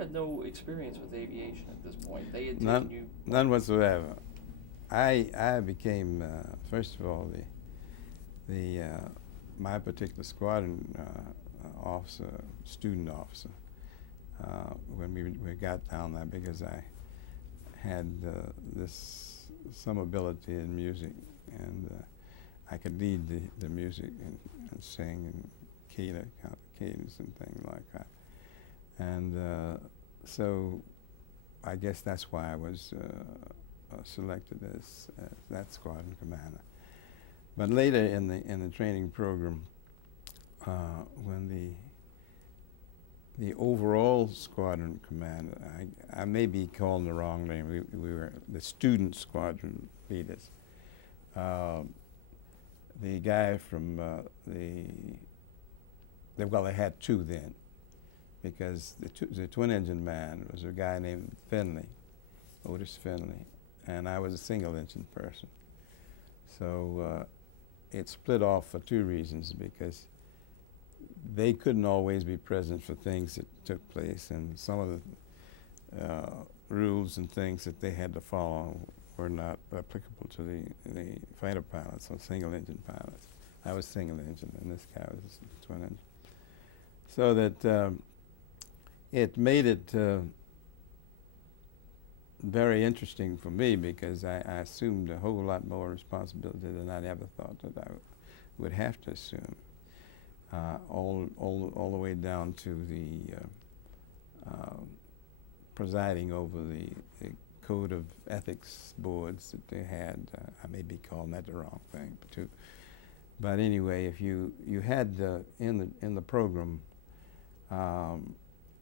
had no experience with aviation at this point. They had taken None, you. none whatsoever. I became first of all the my particular squadron officer, student officer, when we got down there, because I had some ability in music, and I could lead the music and sing and cadence and things like that. And so I guess that's why I was selected as that squadron commander. But later in the training program, when the overall squadron commander, I may be calling the wrong name. We were the student squadron leaders. The guy from well, they had two then, because the twin engine man was a guy named Finley, Otis Finley, and I was a single engine person. So it split off for two reasons, because they couldn't always be present for things that took place, and some of the rules and things that they had to follow were not applicable to the fighter pilots or single engine pilots. I was single engine, and this guy was twin engine. So that it made it very interesting for me, because I assumed a whole lot more responsibility than I ever thought that I would have to assume. All the way down to the presiding over the code of ethics boards that they had. I may be calling that the wrong thing, but anyway, if you had in the program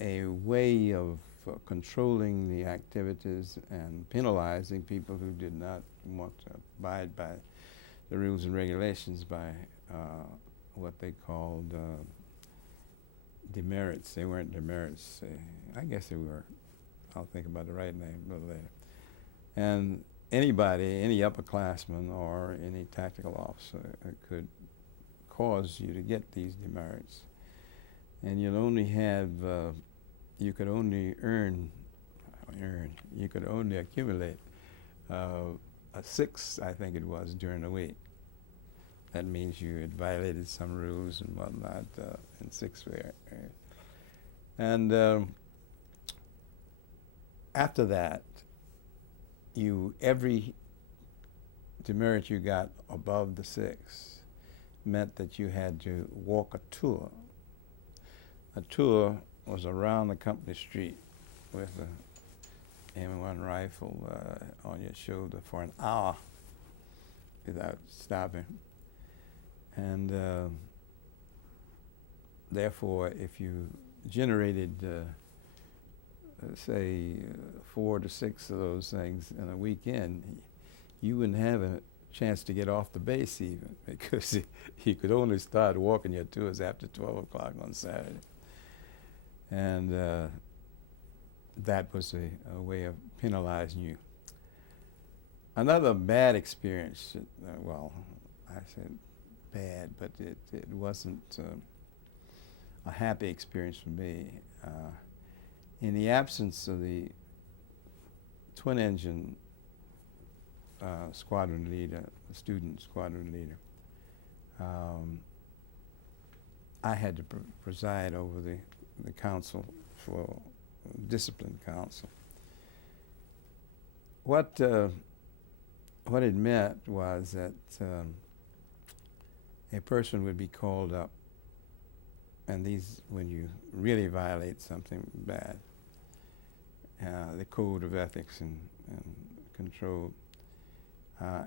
a way of controlling the activities and penalizing people who did not want to abide by the rules and regulations by what they called demerits. They weren't demerits. I guess they were. I'll think about the right name a little later. And anybody, any upperclassman or any tactical officer could cause you to get these demerits. And you'd only have, you could only you could only accumulate a 6, I think it was, during the week. That means you had violated some rules and whatnot in 6 areas. And after that, every demerit you got above the 6 meant that you had to walk a tour. A tour was around the company street with a M1 rifle on your shoulder for an hour without stopping. And therefore, if you generated, say, 4 to 6 of those things in a weekend, you wouldn't have a chance to get off the base even, because you could only start walking your tours after 12 o'clock on Saturday. And that was a way of penalizing you. Another bad experience, well, I said bad, but it wasn't a happy experience for me. In the absence of the twin engine squadron leader, student squadron leader, I had to preside over the council for discipline council. What it meant was that a person would be called up, and when you really violate something bad, the code of ethics and control,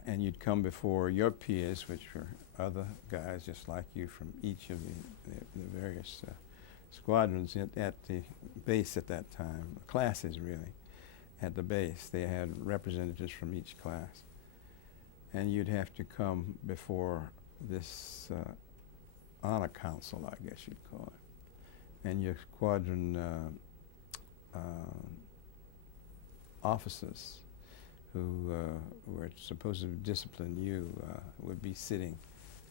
and you'd come before your peers, which were other guys just like you from each of the various squadrons at the base at that time, classes really, at the base. They had representatives from each class. And you'd have to come before this honor council, I guess you'd call it. And your squadron officers who were supposed to discipline you would be sitting,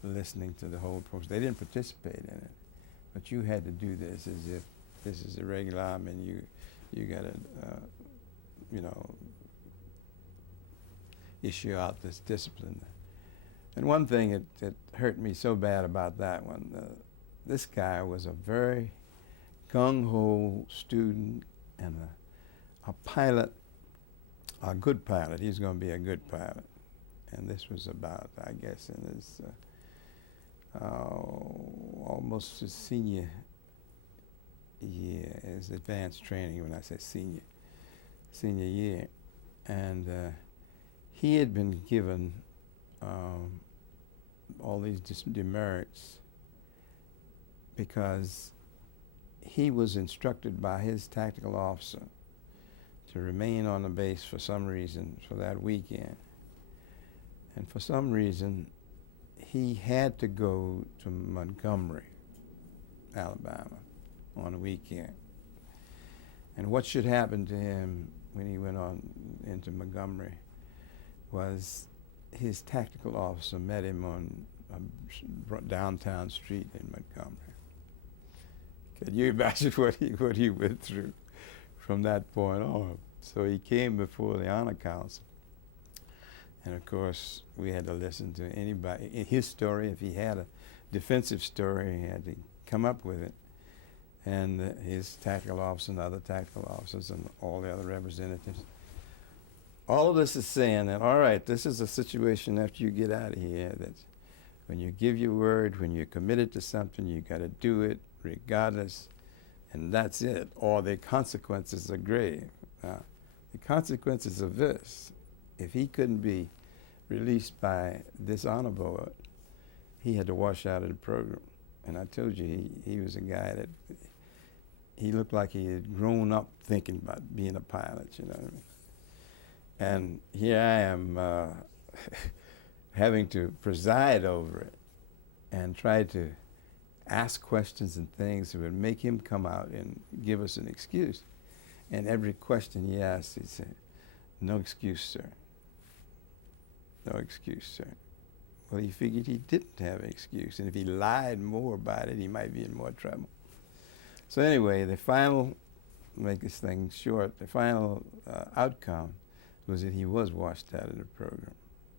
listening to the whole process. They didn't participate in it, but you had to do this as if this is a regular army and You got to, you know, issue out this discipline. And one thing that hurt me so bad about that one, this guy was a very gung-ho student and a pilot, a good pilot. He's going to be a good pilot. And this was about, I guess, in his almost his senior year, his advanced training, when I say senior year. And he had been given all these demerits because he was instructed by his tactical officer to remain on the base for some reason for that weekend. And for some reason, he had to go to Montgomery, Alabama, on a weekend. And what should happen to him when he went on into Montgomery was his tactical officer met him on a downtown street in Montgomery. Can you imagine what he went through from that point on? So he came before the Honor Council. And of course, we had to listen to anybody, his story. If he had a defensive story, he had to come up with it. And his tactical officer and other tactical officers and all the other representatives. All of this is saying that, all right, this is a situation after you get out of here, that when you give your word, when you're committed to something, you got to do it regardless, and that's it, or the consequences are grave. The consequences of this, if he couldn't be released by this honor board, he had to wash out of the program. And I told you, he was a guy that, he looked like he had grown up thinking about being a pilot, you know what I mean? And here I am having to preside over it and try to ask questions and things that would make him come out and give us an excuse. And every question he asked, he said, "No excuse, sir. No excuse, sir." Well, he figured he didn't have an excuse, and if he lied more about it, he might be in more trouble. So anyway, the final, make this thing short, the final outcome was that he was washed out of the program.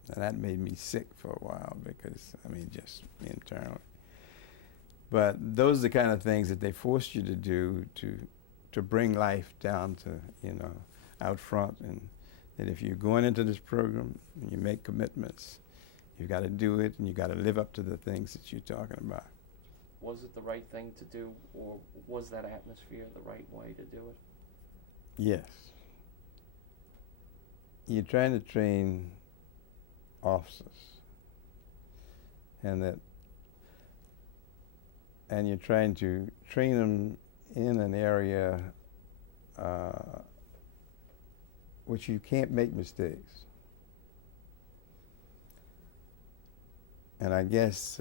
And that made me sick for a while because, I mean, just internally. But those are the kind of things that they forced you to do to bring life down to, you know, out front. And that if you're going into this program and you make commitments, you've got to do it and you've got to live up to the things that you're talking about. Was it the right thing to do, or was that atmosphere the right way to do it? Yes. You're trying to train officers, and you're trying to train them in an area which you can't make mistakes. And I guess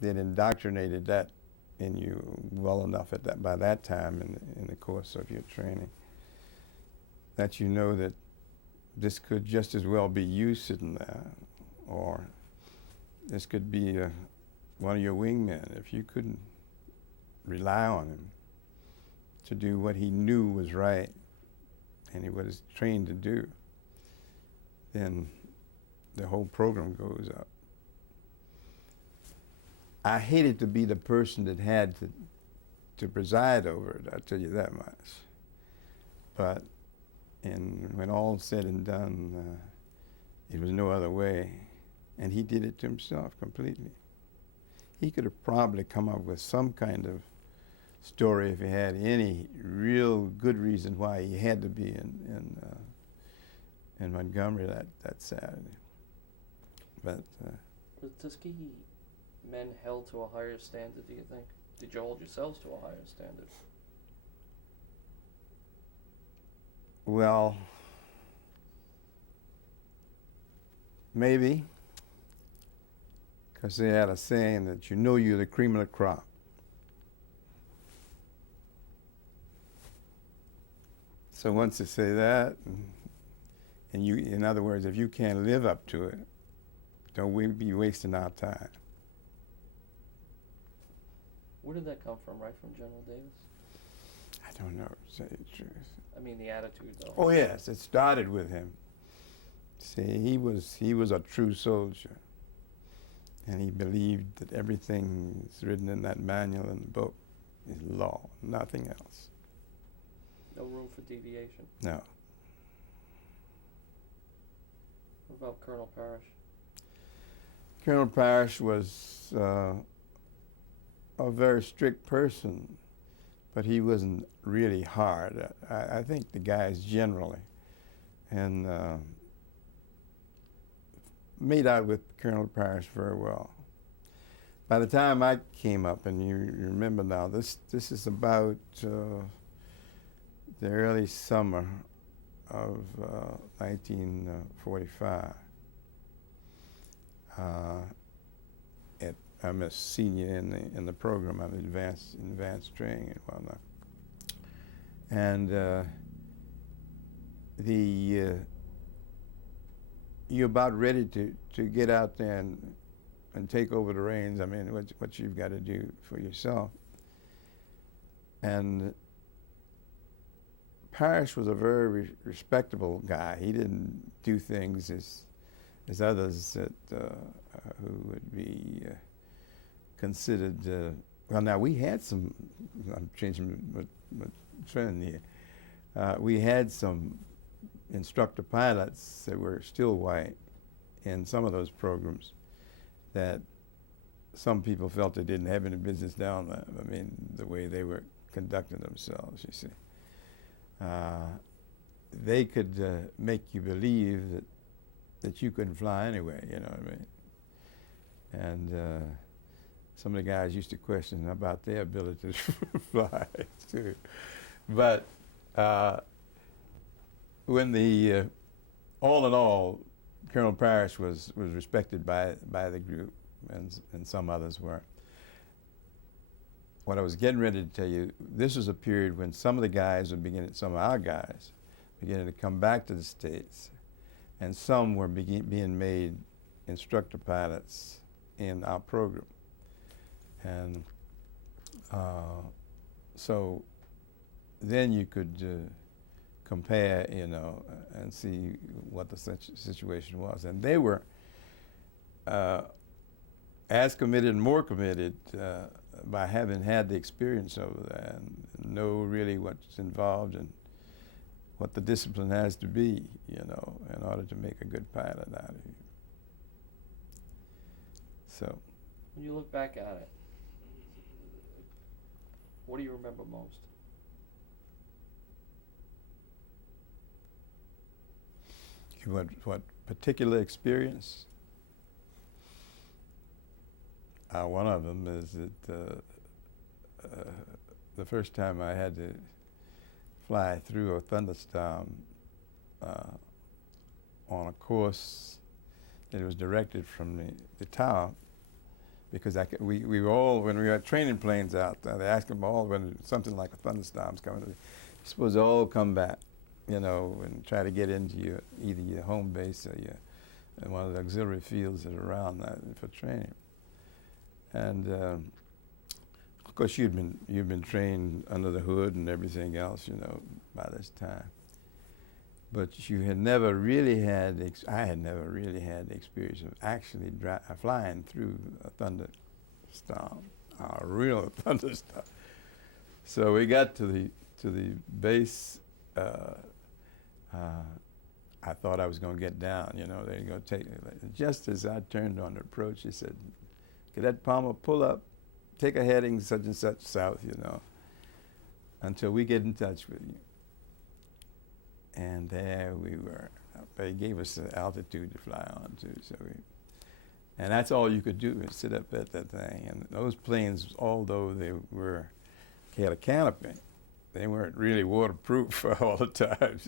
they'd indoctrinated that in you well enough by that time in the course of your training, that you know that this could just as well be you sitting there, or this could be one of your wingmen. If you couldn't rely on him to do what he knew was right and he was trained to do, then the whole program goes up. I hated to be the person that had to preside over it, I'll tell you that much. But when all's said and done, it was no other way. And he did it to himself completely. He could have probably come up with some kind of story if he had any real good reason why he had to be in Montgomery that Saturday. But the Tuskegee men held to a higher standard, do you think? Did you hold yourselves to a higher standard? Well, maybe, because they had a saying that you know you're the cream of the crop. So once they say that, and you, in other words, if you can't live up to it, don't we be wasting our time. Where did that come from, right from General Davis? I don't know, to say the truth. I mean, the attitude, though. Oh yes, it started with him. See, he was a true soldier, and he believed that everything that's written in that manual and book is law, nothing else. No room for deviation. No. What about Colonel Parrish? Colonel Parrish was a very strict person, but he wasn't really hard. I think the guys generally, and made out with Colonel Parrish very well. By the time I came up, and you remember now, this is about the early summer of 1945. I'm a senior in the program. I'm advanced training and whatnot. And you're about ready to get out there and take over the reins. I mean, what you've got to do for yourself. And Parrish was a very respectable guy. He didn't do things as others that who would be considered. Well, now we had some. I'm changing my trend here. We had some instructor pilots that were still white in some of those programs that some people felt they didn't have any business down there. I mean, the way they were conducting themselves, you see. They could make you believe that you couldn't fly anyway, you know what I mean? And some of the guys used to question about their ability to fly, too. But when all in all, Colonel Parrish was respected by the group, and some others weren't. What I was getting ready to tell you, this was a period when some of the guys were beginning, some of our guys, beginning to come back to the States, and some were being made instructor pilots in our program. And so then you could compare, you know, and see what the situation was. And they were as committed and more committed by having had the experience over there and know really what's involved and what the discipline has to be, you know, in order to make a good pilot out of you. So. When you look back at it, what do you remember most? What particular experience? One of them is that the first time I had to fly through a thunderstorm on a course that was directed from the tower, because we were all, when we had training planes out there, they asked them all when something like a thunderstorm's coming, you're supposed to all come back, you know, and try to get into either your home base or one of the auxiliary fields that are around that for training. And of course, you've been trained under the hood and everything else, you know, by this time. But you had never really had, I had never really had the experience of actually flying through a thunderstorm, a real thunderstorm. So we got to the base. I thought I was going to get down, you know, they're going to take me. Just as I turned on the approach, he said, "Cadet Palmer, pull up, take a heading such and such south, you know, until we get in touch with you." And there we were. They gave us the altitude to fly on to, and that's all you could do is sit up at that thing. And those planes, although they had a canopy, they weren't really waterproof all the time.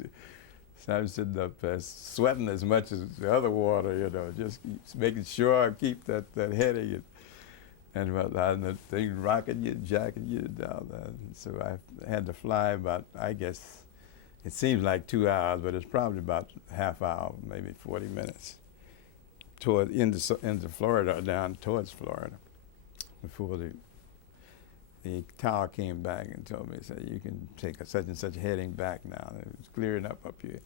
So I'm sitting up there sweating as much as the other water, you know, just making sure I keep that heading. And the thing rocking you, jacking you down there. And so I had to fly about, I guess, it seems like 2 hours, but it's probably about half hour, maybe 40 minutes, into Florida, or down towards Florida, before the tower came back and told me, said, you can take a such and such heading back now. It was clearing up here.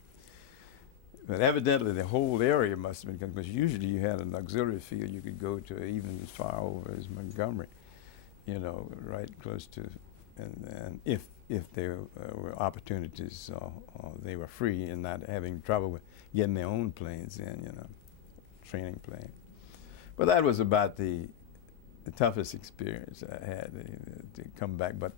But evidently the whole area must have been, because usually you had an auxiliary field you could go to even as far over as Montgomery, you know, right close to, and if there were opportunities or they were free and not having trouble with getting their own planes in, you know, training plane. But that was about the toughest experience I had to come back. But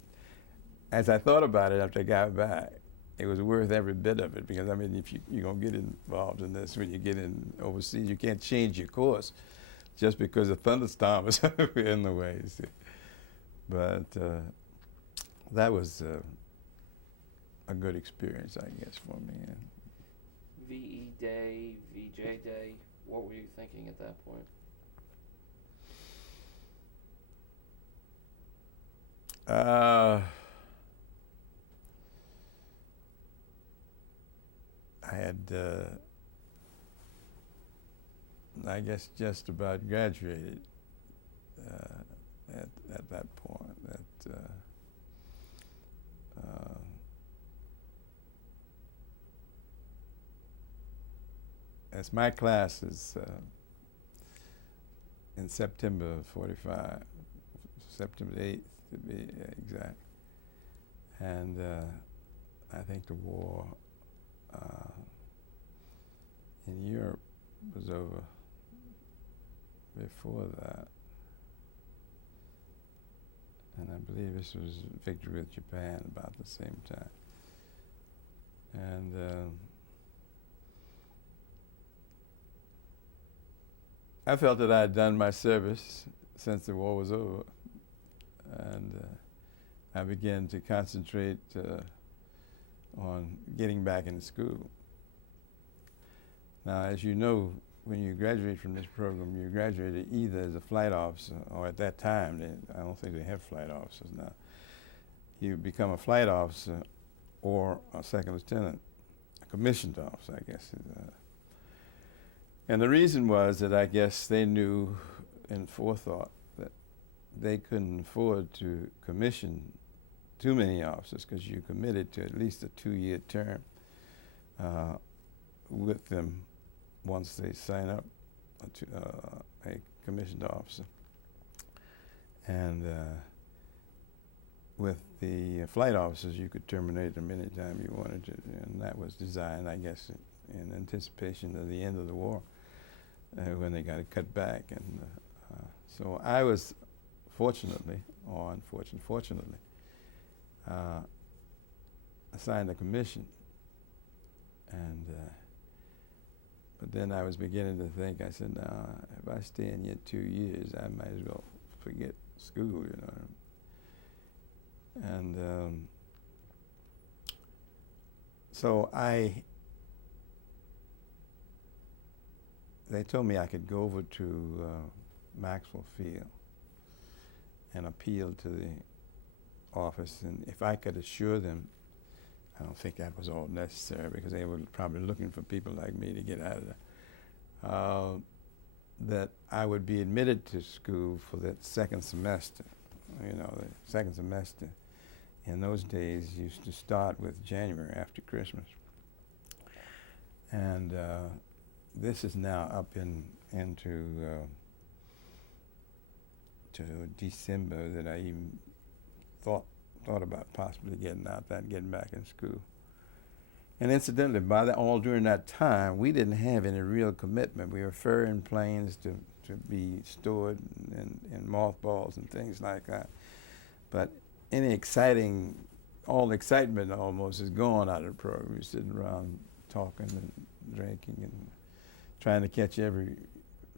as I thought about it after I got back, it was worth every bit of it, because I mean, if you're gonna get involved in this when you get in overseas, you can't change your course just because a thunderstorm is in the way. See. But that was a good experience, I guess, for me. VE Day, VJ Day, what were you thinking at that point? I had, I guess, just about graduated at that point. As my class is in September of '45, September 8th to be exact, and I think the war in Europe was over before that, and I believe this was victory with Japan about the same time. And I felt that I had done my service since the war was over, and I began to concentrate on getting back into school. Now, as you know, when you graduate from this program, you graduated either as a flight officer, or at that time, I don't think they have flight officers now. You become a flight officer or a second lieutenant, a commissioned officer, I guess. And the reason was that I guess they knew in forethought that they couldn't afford to commission too many officers, because you committed to at least a 2-year term with them once they sign up to a commissioned officer. And with the flight officers, you could terminate them anytime you wanted to, and that was designed, I guess, in anticipation of the end of the war, when they got it cut back. And so I was fortunately, or unfortunately, assigned a commission, and but then I was beginning to think, I said, no, if I stay in yet 2 years, I might as well forget school, you know. And so they told me I could go over to Maxwell Field and appeal to the office, and if I could assure them, I don't think that was all necessary, because they were probably looking for people like me to get out of there, that I would be admitted to school for that second semester. You know, the second semester in those days used to start with January, after Christmas. And this is now up into to December that I even thought about possibly getting out that and getting back in school. And incidentally, all during that time, we didn't have any real commitment. We were ferrying planes to be stored in mothballs and things like that. But all excitement almost is gone out of the program. You're sitting around talking and drinking and trying to catch every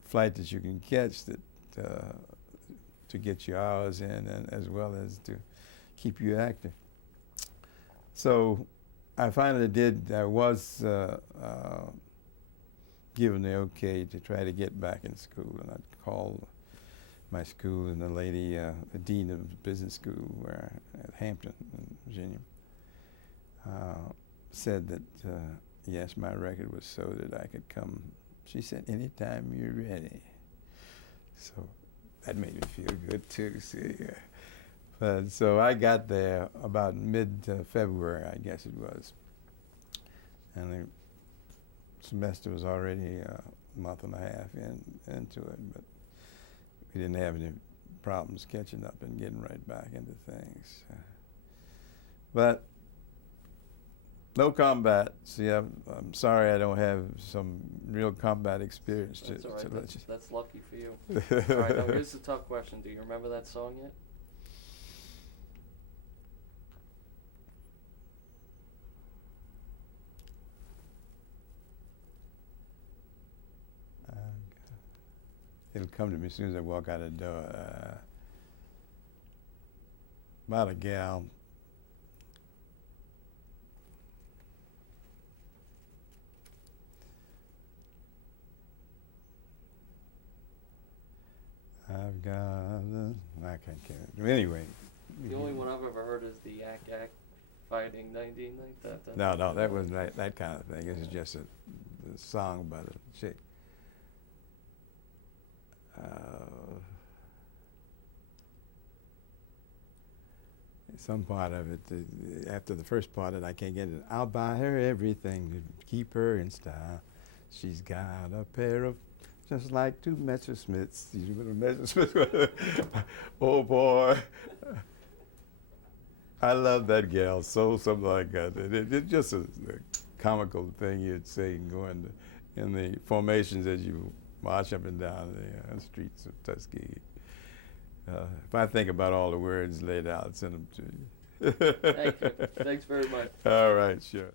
flight that you can catch to get your hours in, and as well as to keep you active. So I finally I was given the okay to try to get back in school, and I called my school, and the lady, the dean of business school at Hampton in Virginia, said that yes, my record was so that I could come. She said, anytime you're ready. So that made me feel good too, see. But so I got there about mid-February, I guess it was, and the semester was already a month and a half into it, but we didn't have any problems catching up and getting right back into things. But no combat. See, I'm sorry I don't have some real combat experience. That's all right. to let you. That's lucky for you. All right, now here's the tough question. Do you remember that song yet? It'll come to me as soon as I walk out the door. About a gal. I've got I can't. Anyway. The only one I've ever heard is the Yak Yak fighting 19 like that. No, that wasn't that kind of thing. This is just a song by the chick. Some part of it, after the first part that I can't get it, I'll buy her everything to keep her in style. She's got a pair of just like two Messerschmitts. You know what a Messerschmitt? Oh boy. I love that gal so, something like that. It's just a comical thing you'd say going in the formations as you march up and down the streets of Tuskegee. If I think about all the words laid out, I'll send them to you. Thank you. Thanks very much. All right, sure.